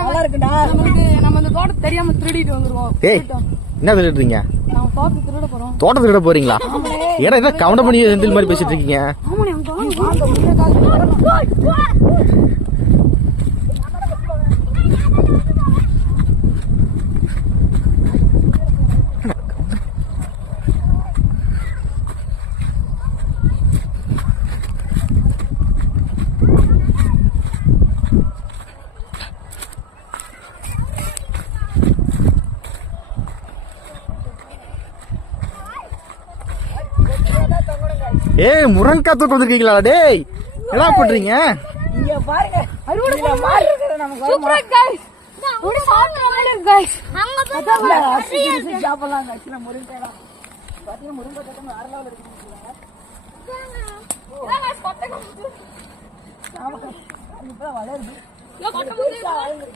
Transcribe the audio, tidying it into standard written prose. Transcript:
நல்லா இருக்குடா. நம்ம இந்த தோட்டத்தை தெரியாம திருடிட்டு வந்துருவோம். என்ன திருடுறீங்க? நம்ம தோட்டத்தை திருட போறோம். தோட்டத்தை திருட போறீங்களா? ஏன்னா என்ன கவுண்ட பண்ணி எந்த மாதிரி பேசிட்டு இருக்கீங்க? ஏய் முருங்கா தூக்க வந்துருக்கீங்களா? டேய் என்ன பண்றீங்க? இங்க பாருங்க அறுவடை பண்ணுங்க. நமக்கு சூப்பரா गाइस. ஒரு சாப்பிடலாம் गाइस. அங்க போய் சாப்பிடலாம் गाइस. நம்ம முருங்கா பாத்தீங்க முருங்கா தோட்டம் வேற லெவல்ல இருக்குங்க. ஏங்க கொட்டை ஆமா இப்ப வளருது.